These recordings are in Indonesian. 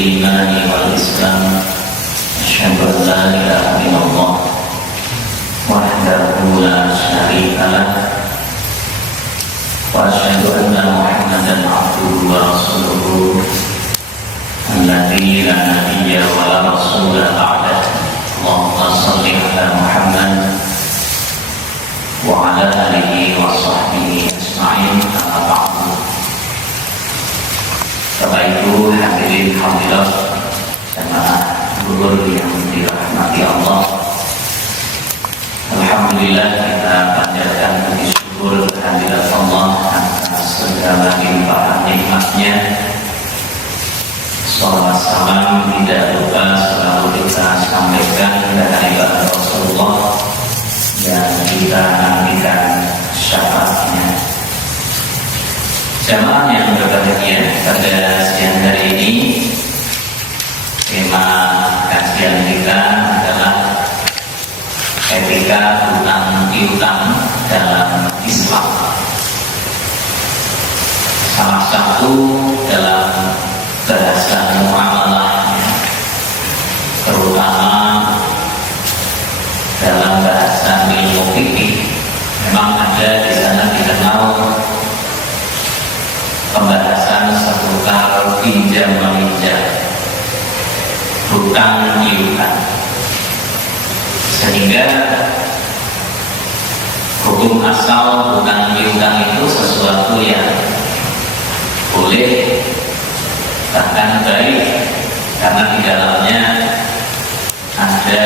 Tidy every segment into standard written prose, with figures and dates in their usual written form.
الإيمان والإسلام أشهد أن لا إله إلا الله وحده لا شريك له وأشهد أن محمدا عبده ورسوله الذي لا نبي ولا رسول بعده اللهم صل على محمد وعلى آله وصحبه أجمعين أما بعد. Bapak Ibu hadirin hadirat jemaah guru yang dirahmati Allah, alhamdulillah kita panjatkan puji syukur kehadirat Allah atas segala limpahan nikmatnya. Salawat salam tidak lupa selalu kita sampaikan kepada ibadah Rasulullah dan kita nantikan syafaatnya. Jamaah yang berbahagia, pada siang hari ini tema kajian kita adalah etika hutang piutang dalam Islam. Salah satu dalam bahasa muamalahnya, terutama dalam bahasa ilmu fikih, memang ada di sana dikenal pembahasan seputar pinjam meminjam, hutang piutang, sehingga hukum asal hutang piutang itu sesuatu yang boleh, bahkan baik, karena di dalamnya ada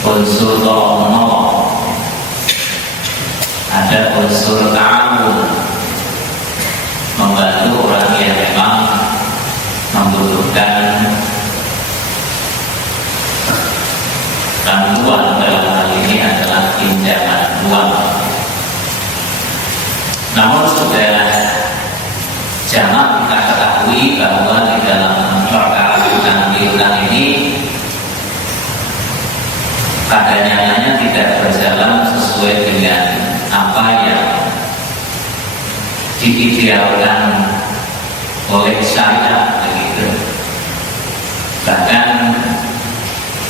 unsur tolong-menolong, ada unsur ta'awun, membantu orang yang memang membutuhkan bantuan. Dalam hal ini adalah pinjaman uang. Namun sudah jangan kita ketahui bahwa di dalam perkara hutang piutang ini kadang-kadang tidak berjalan sesuai dengan apa yang diidealkan oleh syariat begitu. Bahkan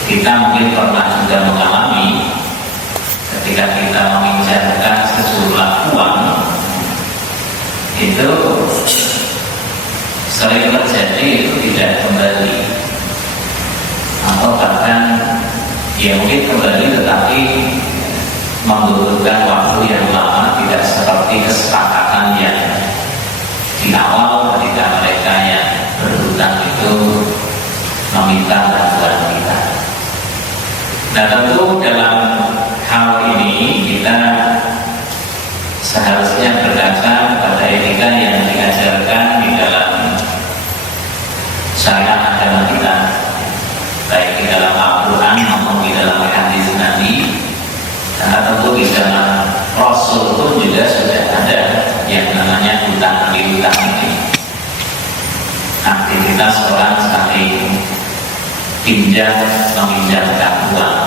kita mungkin pernah juga mengalami ketika kita meminjamkan sejumlah uang, itu sering terjadi itu tidak kembali, atau bahkan ya mungkin kembali tetapi membutuhkan waktu yang lama, tidak seperti kesepakatan yang di awal ketika mereka yang berhutang itu meminta bantuan kita. Nah, tentu dalam hal ini kita seharusnya berdasar pada etika yang diajarkan di dalam syariat agama kita, baik di dalam Al-Quran maupun di dalam hadis Nabi. Karena tentu di dalam Rasul pun juga sudah ada yang namanya hutang piutang ini, aktivitas orang saling pinjam meminjamkan uang.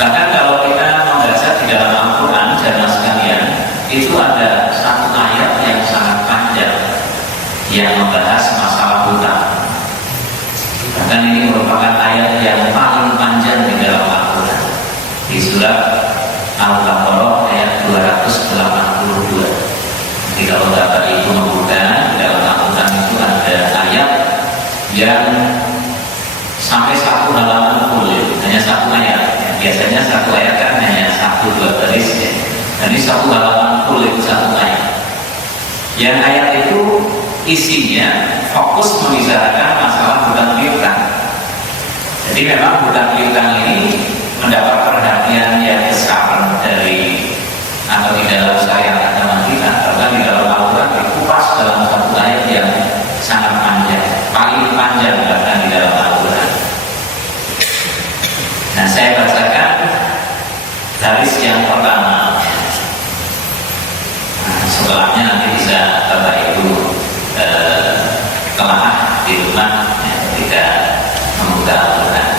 Bahkan kalau kita membaca di dalam Al-Quran, jamaah sekalian, itu ada satu ayat yang sangat panjang yang membahas masalah hutang. Bahkan ini merupakan ayat yang paling panjang di dalam Al-Quran, di surat Al-Baqarah ayat 282. Jadi kalau Bapak Ibu membuka di dalam Al-Quran itu ada ayat yang sampai satu halaman full, hanya satu ayat. Biasanya satu ayat kan hanya 1-2 baris ya. Jadi satu halaman full itu satu ayat. Yang ayat itu isinya fokus membicarakan masalah hutang piutang. Jadi memang hutang piutang ini mendapat perhatian yang besar dari atau di dalam syariat agama kita, karena di dalam Al-Quran dikupas dalam satu ayat yang sangat panjang, paling panjang bahkan di dalam Al-Quran. Nah, saya bacakan baris yang pertama. Nah, setelahnya nanti bisa Bapak Ibu telah di rumah ya, ketika membuka Al-Quran.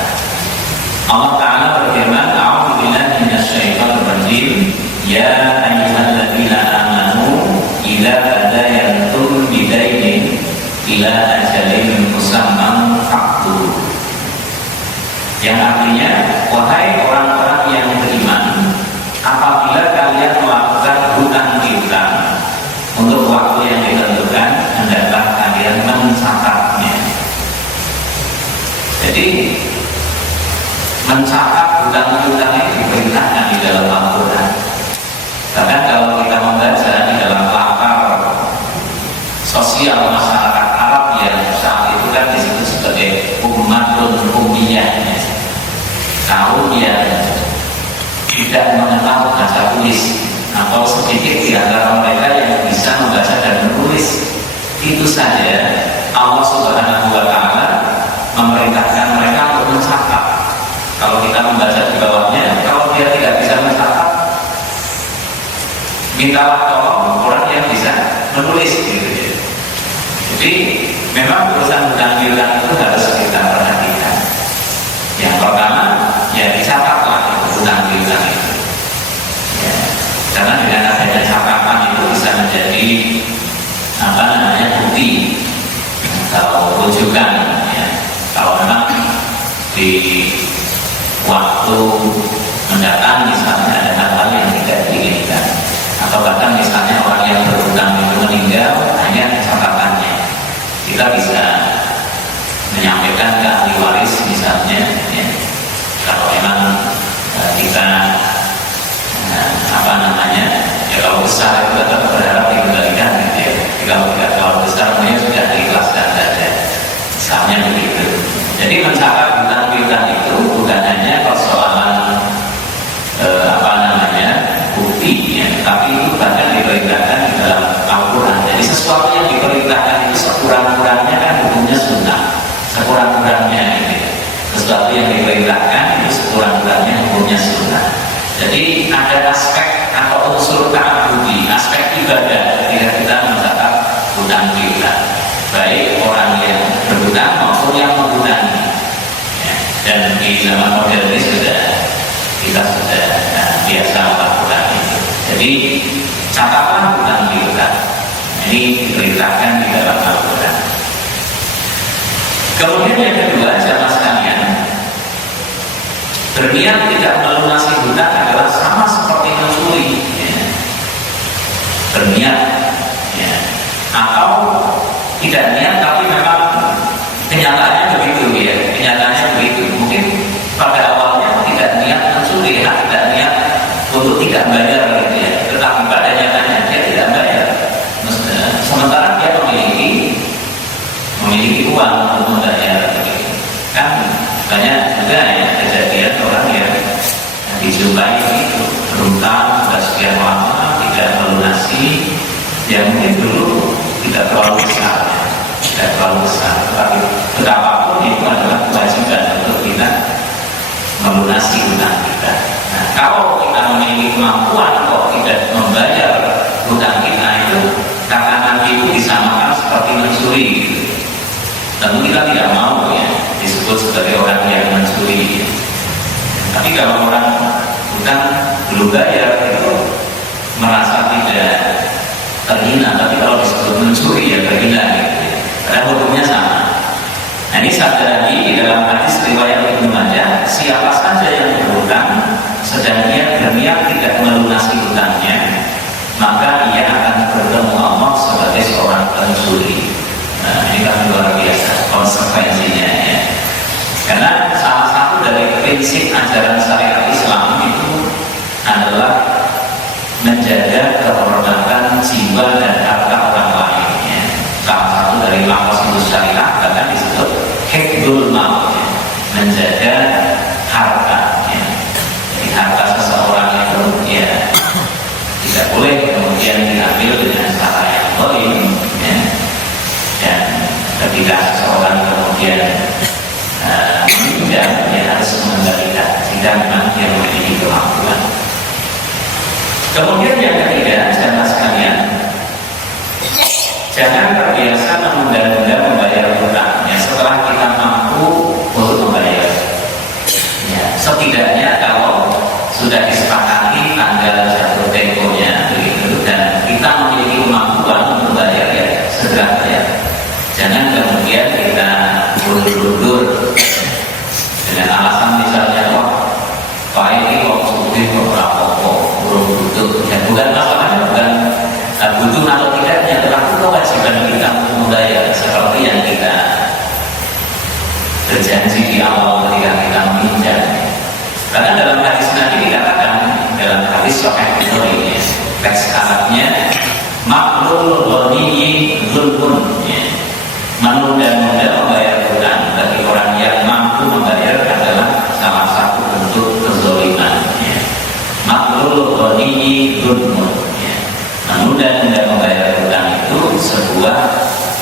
Allah Ta'ala berfirman, a'udzubillahi minasyaitonir rajim, ya ayyuhalladzina amanu idza tadayantum bidainin ila ajalin musamman faqdu, yang artinya wahai orang-orang yang beriman, apabila kalian melakukan hutang piutang untuk waktu yang ditentukan, hendaklah kalian mencatatnya. Jadi mencatat hutang piutang itu diperintahkan di dalam Al-Quran. Bahkan kalau kita membaca di dalam latar sosial masyarakat Arab yang saat itu kan disebut sebagai ummatun ummiyah, kaum yang tidak mengenal bahasa tulis, atau sedikit di antara mereka yang bisa membaca dan menulis. Itu saja Allah Subhanahu wa Ta'ala memerintahkan mereka untuk mencatat. Kalau kita membaca di bawahnya, kalau dia tidak bisa mencatat, mintalah tolong orang yang bisa menulis gitu ya. Jadi memang urusan hutang piutang itu harus kita perhatikan. Yang pertama, ya dicatatlah hutang piutang itu. Ya, karena dengan adanya catatan itu bisa menjadi bukti atau rujukan. Ya. Kalau memang di waktu mendatang misalnya ada hal-hal yang tidak diinginkan, atau bahkan misalnya orang yang berhutang itu meninggal, hanya catatannya kita bisa menyampaikan ke ahli waris misalnya ya. Kalau memang kita ya kalau besar itu tetap berharap dikembalikan gitu ya. Kalau tidak terlalu besar semuanya sudah diikhlaskan saja misalnya begitu. Jadi mencatat hutang piutang itu bukan hanya persoalan bukti ya, tapi itu bahkan diperintahkan di dalam Al-Quran. Jadi sesuatu yang diperintahkan itu sekurang-kurangnya kan hukumnya sunnah, sekurang-kurangnya gitu ya. Sesuatu yang diperintahkan itu sekurang-kurangnya hukumnya sunnah. Jadi ada aspek atau unsur ta'abbudi, aspek ibadah ketika kita mencatat hutang piutang, baik orang yang berhutang maupun yang menghutangi ya. Dan di zaman modern ini kita sudah biasa melakukan itu. Jadi catatlah hutang piutang. Ini diperintahkan di dalam Al-Quran. Kemudian yang kedua, jamaah sekalian, berniat tidak melunasi hutang adalah sama seperti mencuri ya. Berniat ya. Atau tidak niat tapi memang kenyataannya begitu ya. Kenyataannya begitu. Mungkin pada awalnya tidak niat mencuri, tidak niat untuk tidak bayar gitu ya. Tetapi pada nyatanya dia tidak bayar. Sementara dia memiliki uang untuk membayar gitu. Kan banyak juga ya kejadian orang yang dijumpai itu berhutang sudah sekian lama tidak melunasi, yang mungkin dulu tidak terlalu besar, tapi betapapun itu adalah kewajiban untuk kita melunasi hutang kita. Nah, kalau kita memiliki kemampuan kok tidak membayar hutang kita itu, karena nanti itu disamakan seperti mencuri gitu. Tentu kita tidak mau ya disebut sebagai orang yang mencuri. Tapi kalau orang hutang belum bayar itu merasa tidak terhina, tapi kalau disebut mencuri ya terhina gitu. Karena hukumnya sama. Nah, ini sabda Nabi di dalam hadis riwayat Ibnu Majah, siapa saja yang berhutang sedang dia berniat tidak melunasi hutangnya, maka ia akan bertemu Allah sebagai seorang pencuri. Nah, ini kan luar biasa konsekuensinya ya. Karena salah satu dari prinsip ajaran syariat Islam itu adalah menjaga kehormatan jiwa dan harta orang lain ya. Salah satu dari maqasid syariat bahkan disebut hifdzul mal ya. Menjaga harta ya. Jadi harta seseorang itu ya tidak boleh kemudian diambil dengan cara yang zalim ya. Dan ketika seseorang kemudian meminjam, dia harus mengembalikan jika memang dia memiliki kemampuan. Kemudian yang ketiga, jamaah sekalian, jangan terbiasa menunda-nunda membayar hutang ya, setelah kita mampu untuk membayar ya, setidaknya kalau sudah disepakati tanggal jatuh temponya begitu, dan kita memiliki kemampuan untuk bayar ya segera bayar. Jangan kemudian kita mundur-mundur dengan alasan misalnya, wah Pak ini kok sudah beberapa belum butuh, dan bukan masalahnya bukan butuh atau tidaknya, tetapi kewajiban kita untuk membayar seperti yang kita berjanji di awal ketika kita meminjam. Karena dalam hadis Nabi dikatakan, dalam hadis Sahih Bukhari, teks Arabnya maklul ghaniyyi dzulmun, menunda-nunda membayar hutang bagi orang yang mampu membayar adalah salah satu bentuk kezaliman. Maklul ghaniyyi dzulmun, menunda-nunda membayar hutang itu sebuah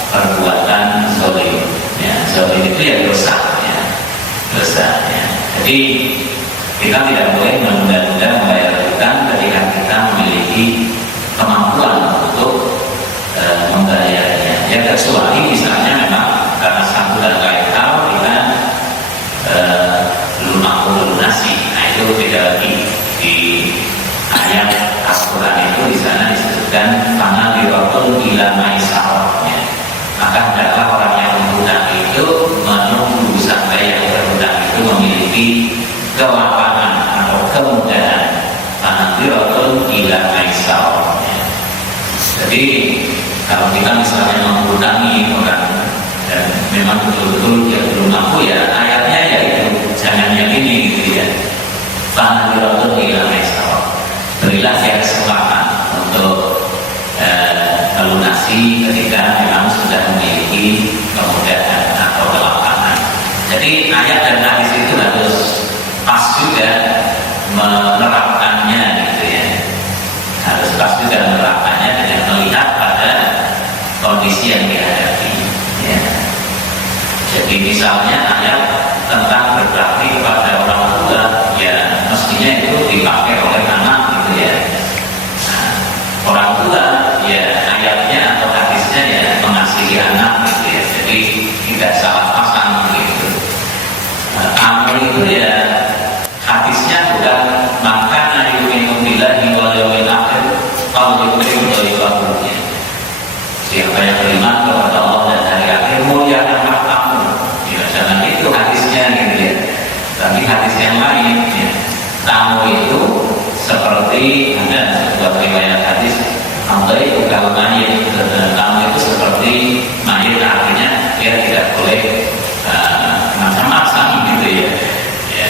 perbuatan zalim. Zalim itu ya dosa, dosa. Jadi kita tidak boleh menunda-nunda membayar hutang ketika kita memiliki kemampuan untuk membayarnya. Ya kecuali misalnya memang karena satu dan lain hal kita belum mampu melunasi. Nah itu beda lagi. Di ayat Al-Quran itu di sana disebutkan karena dirokul ila maisarnya. Maka adalah orang yang berhutang itu menunggu sampai yang berhutang itu memiliki kelapangan atau kemudahan. Karena dirokul ila maisarnya. Jadi kalau kita misalnya menghutangi orang dan memang betul-betul dia belum mampu, ya ayatnya ya itu jangan yang ini gitu ya. Karena dirokul ila maisarnya. Berilah dia kesempatan untuk melunasi ketika memang sudah memiliki kemudahan atau kelapangan. Jadi ayat dan hadis itu harus pas juga menerapkannya gitu ya. Harus pas juga menerapkannya dengan melihat pada kondisi yang dihadapi ya. Jadi misalnya ayat tentang berbakti kepada orang tua, ya mestinya itu dipakai oleh anak gitu ya. Nah, orang tua ya ayatnya atau hadisnya ya mengasihi anak gitu ya. Jadi tidak salah pasang gitu. Amr itu ya hadisnya bukan maka yu'minu billahi wal yawmil akhir aw yukrim dhaifahu. Siapa yang beriman kepada Allah dan hari akhir muliakan tamu. Ya jangan itu hadisnya gitu ya. Tapi hadis yang lain ya. Tamu itu seperti ada sebuah riwayat hadis, amdai itu kalau mayit, tamu itu seperti mayit, artinya dia tidak boleh macam-macam gitu ya. Ya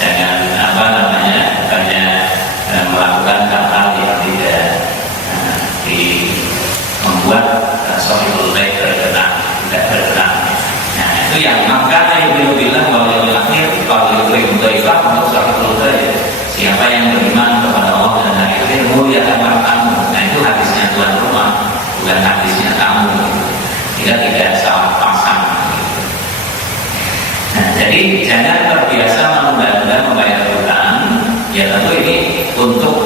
jangan apa namanya banyak melakukan hal-hal yang tidak membuat sahibul bait terkenang, tidak berkenan. Nah itu yang maka yang bilang bahwa yang akhir kalau yukrim dhaifah untuk sahibul bait. Siapa yang beriman kepada Allah dan hari akhir muliakan tamu. Nah itu hadisnya tuan rumah, bukan hadisnya tamu. Kita tidak salah pasang. Nah jadi jangan terbiasa menunda-nunda membayar hutang. Ya tentu ini untuk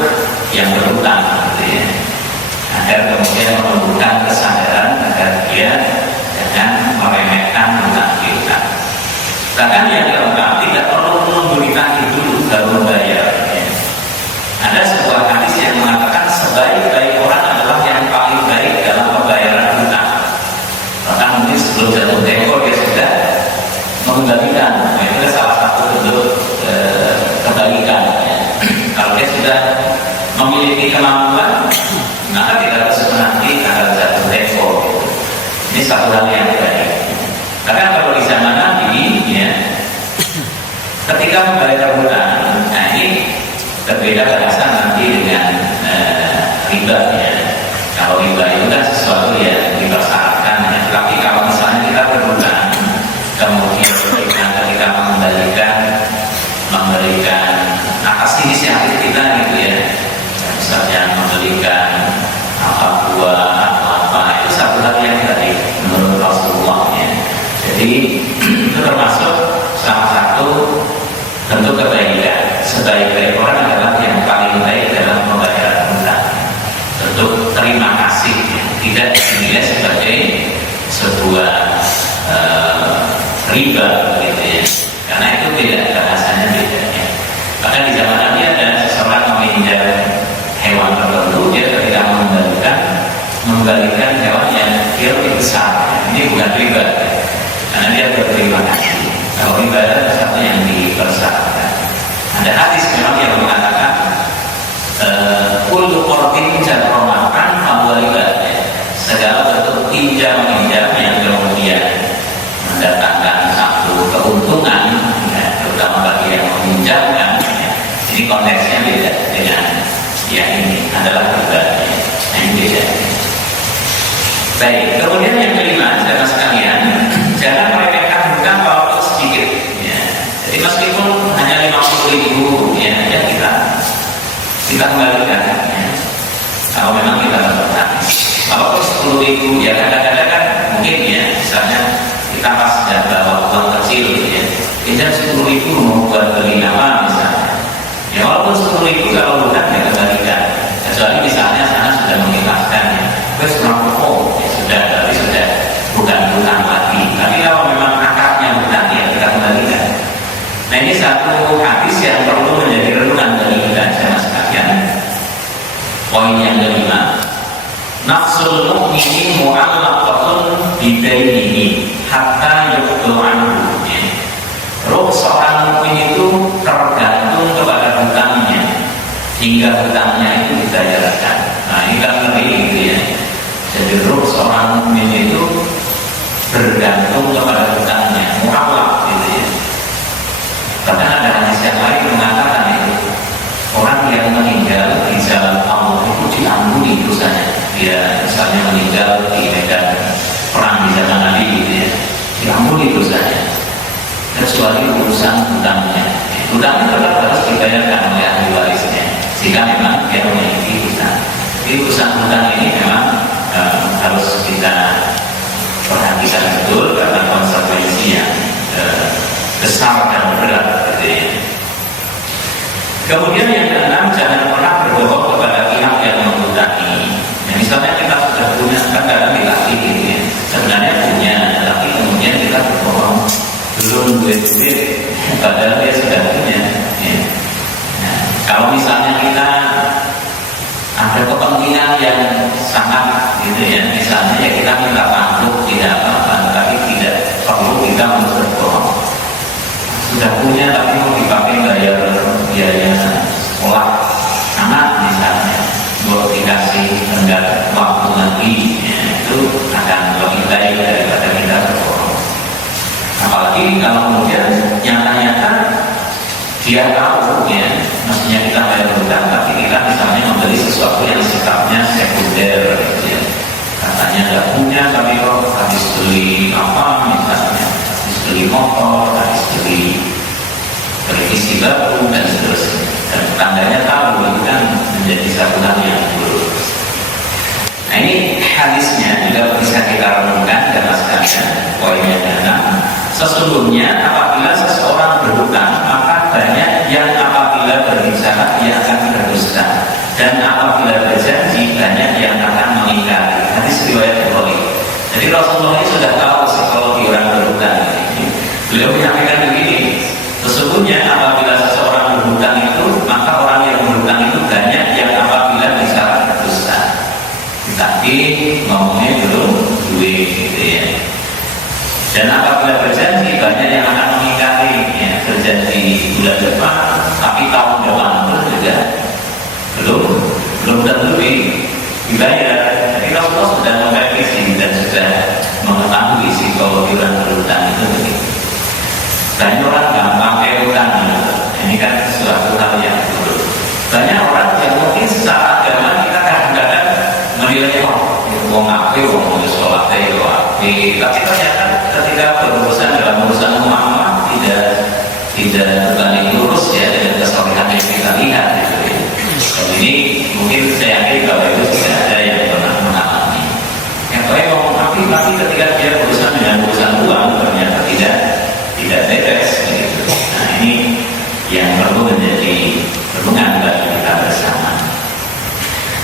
yang berhutang, gitu ya. Agar kemudian menumbuhkan kesadaran agar dia jangan meremehkan hutang piutang. Bahkan yang keempat, tidak perlu menunggu ditagih dulu baru membayar. Ada sebuah hadis yang mengatakan sebaik-baik orang adalah yang paling baik dalam pembayaran hutang. Bahkan mungkin sebelum jatuh tempo dia sudah mengembalikan. Nah, itu salah satu bentuk kebaikan. Ya. Kalau dia sudah memiliki kemampuan, maka tidak harus menanti tanggal jatuh tempo. Gitu. Ini satu hal yang baik. Karena kalau di zaman Nabi, ya, ketika membayar hutang, nah ini berbeda bahasa nanti dengan riba ya. Kalau riba itu kan sesuatu yang dipersyaratkan ya. Tapi kalau misalnya kita berhutang, kemudian kita ketika memberikan atas inisiatif kita gitu ya. Misalnya memberikan apa buah atau apa, itu satu hal yang baik menurut Rasulullah ya. Jadi itu termasuk salah satu bentuk kebaikan. Sebaik-baik orang adalah yang paling baik dalam pembayaran hutang. Bentuk terima kasih ya. Tidak dinilai sebagai sebuah riba gitu ya. Karena itu tidak bahasanya beda ya. Bahkan di zaman Nabi ada seseorang meminjam hewan tertentu, dia ketika mengembalikan hewan yang lebih besar. Ini bukan riba. karena dia berterima kasih. Kalau ibadah sesuatu yang dipersyaratkan. Ada hadis memang yang mengatakan kullu qardin jarromatan fahuwa ibadah. Segala bentuk pinjam-pinjam yang kemudian mendatangkan satu keuntungan, ya, terutama bagi yang meminjamkan, ya. Ini konteksnya beda dengan yang ini adalah ibadah. Yang beda. Baik, kemudian yang kelima, saudara sekalian, jangan meremehkan hutang walaupun sedikit. Ya. Jadi meskipun hanya 50.000, ya kita kembalikan. Ya. Kalau memang kita berhutang. Walaupun 10.000, ya kadang-kadang kan mungkin ya, misalnya kita pas sudah bawa uang kecil, ya, pinjam 10.000 mau buat beli apa misalnya. Ya walaupun 10.000 kalau hutang ya kembalikan. Kecuali misalnya sana sudah mengikhlaskan, ya, terus ya sudah, tapi sudah bukan hutang lagi. Tapi kalau memang akarnya hutang ya kita kembalikan. Nah ini satu hadis yang perlu menjadi renungan bagi kita sama sekalian. Poin yang kelima, nafsul mu'mini mu'allaqatun bidainihi hatta yuqdu anhu. Ruh seorang mukmin itu tergantung kepada hutangnya hingga hutangnya itu dibayarkan. Nah ini kan ngeri gitu ya. Jadi ruh seorang mukmin itu bergantung kepada hutangnya, mu'allaq gitu ya. Bahkan ada hadis yang lain mengatakan itu orang yang meninggal di jalan Allah itu diampuni dosanya. Dia misalnya meninggal di medan perang di zaman Nabi gitu ya, diampuni dosanya kecuali urusan hutangnya. Hutangnya tetap harus dibayarkan oleh ahli warisnya jika memang dia memiliki hutang. Jadi urusan hutang ini memang harus kita perhatikan betul karena konsekuensi yang besar dan berat gitu ya. Kemudian yang keenam, jangan pernah berbohong kepada pihak yang menghutangi. Ya, misalnya kita sudah punya, kan kadang dilatih gitu ya, sebenarnya punya, tapi kemudian kita berbohong belum duit-duit, padahal dia sudah punya. Ya. Nah, kalau misalnya kita ada kepentingan yang sangat gitu ya, misalnya ya kita minta pamruk tidak apa-apa, tapi tidak perlu kita untuk berbohong. Sudah punya tapi mau dipakai bayar biaya sekolah anak misalnya, mau dikasih tenggat waktu lagi, ya, itu akan lebih baik daripada kita berbohong. Apalagi kalau kemudian nyata-nyata dia tahu ya, maksudnya kita bayar hutang, tapi kita misalnya membeli sesuatu yang sifatnya sekunder, gitu ya. Katanya nggak punya, tapi kok habis beli apa misalnya, habis beli motor, habis beli televisi baru dan seterusnya. Dan tandanya tahu itu kan menjadi satu hal yang buruk. Nah ini hadisnya juga bisa kita renungkan dan sekalian. Poinnya adalah sesungguhnya apabila seseorang berhutang, maka banyak yang apabila berbicara ia akan berdusta, dan apabila berjanji banyak yang akan mengingkari. Hadis riwayat Bukhari. Jadi Rasulullah ini sudah tahu psikologi orang berhutang ini. Beliau menyampaikan begini, sesungguhnya apabila seseorang berhutang itu, maka orang yang berhutang itu banyak yang apabila bicara berdusta, tapi ngomongnya belum duit gitu ya. Dan apabila berjanji banyak yang akan mengingkari, ya, berjanji bulan depan, tapi tahun depan pun juga belum tentu dibayar. Jadi Rasulullah sudah memprediksi dan sudah mengetahui psikologi orang berhutang itu begitu. Banyak orang gampang utang, ini kan suatu hal yang buruk. Banyak orang yang mungkin secara agama kita kadang-kadang menilai wong ape, wong sholat tapi ternyata ketika berurusan dalam urusan muamalah tidak berbanding lurus ya dengan kesalahan yang kita lihat gitu ya. Dan ini mungkin saya yakin kalau itu tidak ada yang pernah mengalami. Yang baik ngomong tapi ketika dia berurusan dengan urusan uang ternyata tidak beres gitu. Nah ini yang perlu menjadi renungan bagi kita bersama.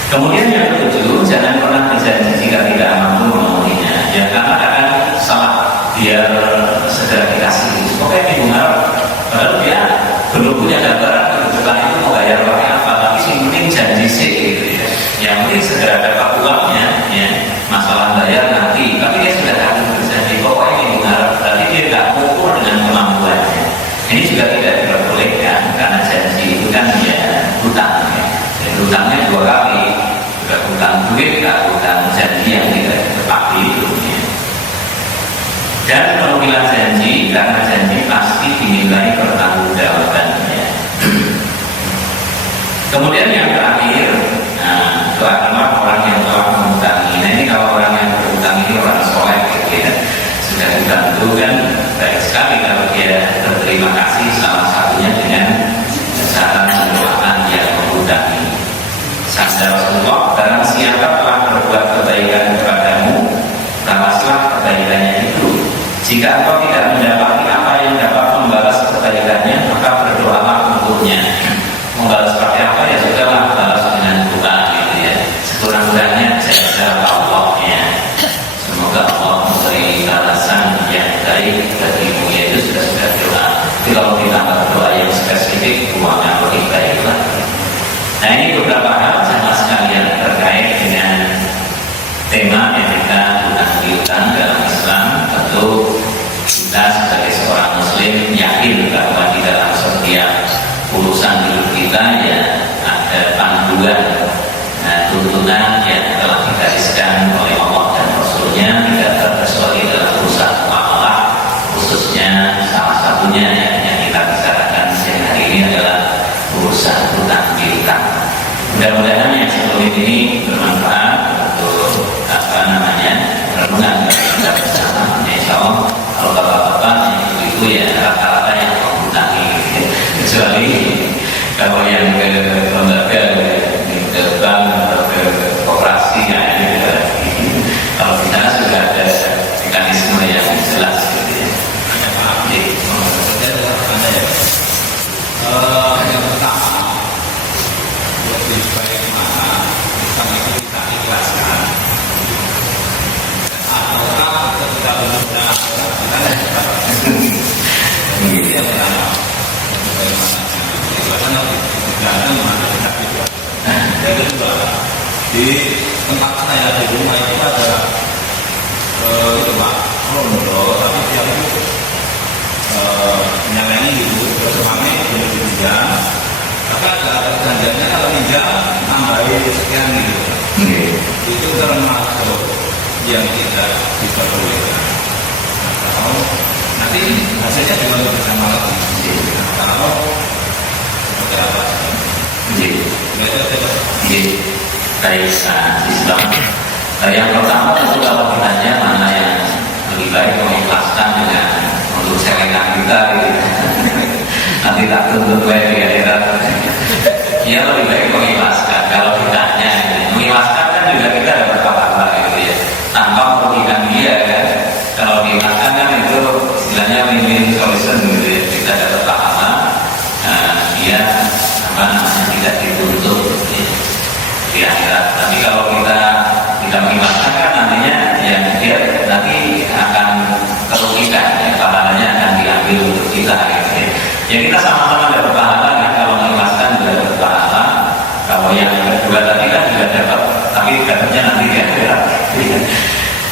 Kemudian yang ketujuh, jangan pernah berjanji jika tidak mampu memenuhinya. Ya karena akan salah biar segera dikasih. Oke, minggu padahal dia belum punya gambaran kebutuhan itu mau bayar pakai apa, tapi yang penting janji sih gitu ya. Yang penting segera dapat uangnya, ya. Masalah bayar nanti, tapi dia sudah akan berjanji pokoknya minggu berarti juga tidak diperbolehkan karena janji itu kan ya hutang ya. Dan hutangnya dua kali, juga hutang duit, hutang janji yang tidak ditepati itu ya. Dan penuhilan janji karena janji pasti dinilai pertanggungjawabannya. Kemudian yang terakhir, itu adalah orang yang telah menghutangi. Nah ini kalau orang yang berhutang ini orang soleh gitu ya, sudah dibantu kan baik sekali kalau dia berterima kasih, salah satunya dengan cara mendoakan yang menghutangi. Sabda Rasulullah, barang siapa telah berbuat kebaikan kepadamu, balaslah kebaikannya itu. Jika engkau tidak mendapati apa yang dapat membalas kebaikannya, maka berdoalah untuknya. Membalas seperti apa ya sudahlah, balas dengan doa gitu ya. Sekurang-kurangnya jaga Allahnya. Semoga Allah memberi balasan yang baik bagimu, yaitu sudah doa. Tapi kalau kita berdoa yang spesifik, uangnya lebih baik lagi. Nah ini beberapa hal sama sekalian terkait dengan tema etika hutang piutang dalam Islam. Tentu kita sebagai seorang Muslim yakin bahwa di dalam setiap urusan hidup kita ya ada panduan, tuntunan yang telah digariskan oleh Allah dan Rasulnya, tidak terkecuali dalam urusan muamalah, khususnya salah satunya yang kita bicarakan siang hari ini adalah urusan hutang piutang. Mudah-mudahan yang sebelum ini bermanfaat untuk renungan kita bersama. Insya Allah kalau bapak-bapak yang itu ya rata-rata yang menghutangi, kecuali kalau yang ke lembaga, ke bank atau ke koperasi ya ini kalau kita sudah ada mekanisme yang jelas gitu ya. Yang pertama, lebih baik mana utang itu kita ikhlaskan, ataukah ketika benar-benar kita dapat. Ini yang pertama. Bagaimana ikhlaskan dan mana kita ikhlas. Yang kedua, di tempat saya di rumah itu ada rondo, tapi dia itu menyalangi gitu, bersama untuk pinjam. Tapi ada perjanjiannya kalau pinjam tambahin sekian gitu. Itu termasuk yang tidak diperbolehkan. Kalau nanti hasilnya juga bersama lagi. Kalau seperti apa? Baik, Islam. Yang pertama tentu kalau ditanya mana yang lebih baik mengikhlaskan dengan untuk selengan kita gitu. Nanti tak tuntut lagi di akhirat. Ya lebih baik mengikhlaskan. Kalau ditanya mengikhlaskan kan juga kita dapat pahala gitu ya, tanpa merugikan dia kan. Kalau mengikhlaskan kan itu istilahnya win-win solution gitu ya, kita dapat pahala, dia tidak dituntut ya, di akhirat. Tapi kalau kita tidak mengikhlaskan kan nantinya yang dia nanti akan kerugikan ya, pahalanya akan diambil untuk kita gitu ya. Ya kita sama-sama dapat pahala kan, kalau mengikhlaskan juga dapat pahala. Kalau yang kedua tadi kan juga dapat, tapi dapatnya nanti di akhirat.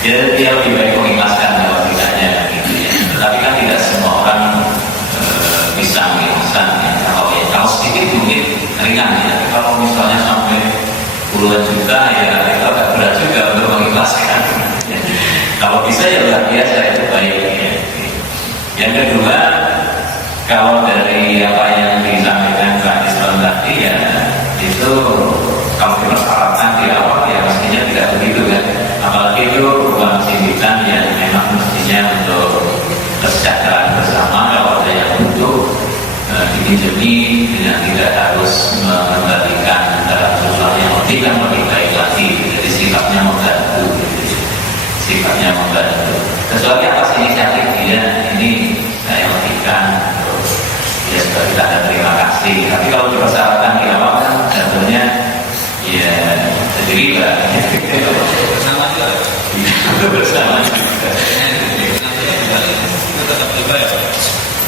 Ya dia lebih baik mengikhlaskan kalau tidaknya gitu ya. Tetapi kan tidak semua orang bisa mengikhlaskan ya. Kalau sedikit mungkin ringan ya. Kalau misalnya sampai puluhan juta ya itu agak berat juga untuk mengikhlaskan. Kalau bisa ya luar biasa, itu baik ya. Yang kedua, kalau dari apa yang disampaikan Pak Islam tadi ya, itu kalau dipersyaratkan di awal ya mestinya tidak begitu kan. Apalagi itu uang sindikan yang memang mestinya untuk kesejahteraan bersama. Kalau ada yang butuh dipinjami dengan tidak harus mengembalikan dalam jumlah yang lebih baik lagi. Jadi sifatnya membantu, sifatnya membantu. Kecuali atas inisiatif dia ini saya lebihkan, ya sebagai tanda terima kasih. Tapi kalau dipersyaratkan di awal kan jatuhnya ya jadi riba. Bersama juga. Bersama juga. Itu tetap riba ya.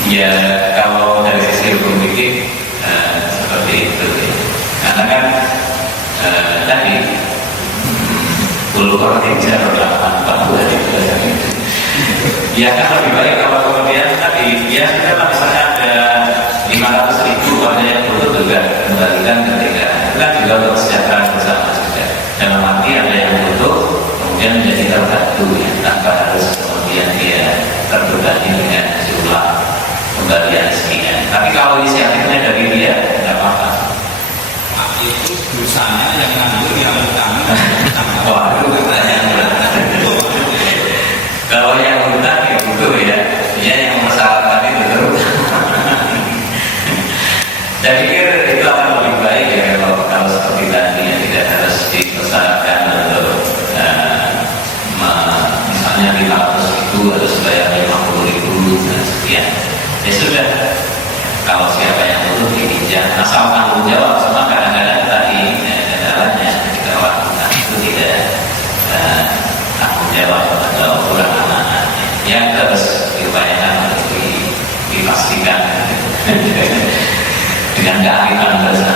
Ya kalau dari sisi hukum fikih seperti itu ya. Karena kan tadi bulu korting jarum 8 bulan itu ya kan lebih baik kalau kemudian tadi ya sudah misalnya ada Tapi kalau inisiatifnya dari dia, tidak apa-apa. Nah, itu dosanya yang nganggur yang utang. Waduh, pertanyaan berat. Kalau yang utang ya butuh ya, dia yang mempersyaratkan itu betul. Saya pikir itu akan lebih baik ya kalau seperti tadi ya, tidak harus dipersyaratkan untuk misalnya 500.000 atau bayar 50.000 dan sekian. Ya sudah, kalau siapa yang butuh dipinjam, asal tanggung jawab. Cuma kadang-kadang tadi kendalanya ketika orang itu tidak tanggung jawab atau kurang amanah, yang harus diupayakan untuk dipastikan dengan kearifan bersama.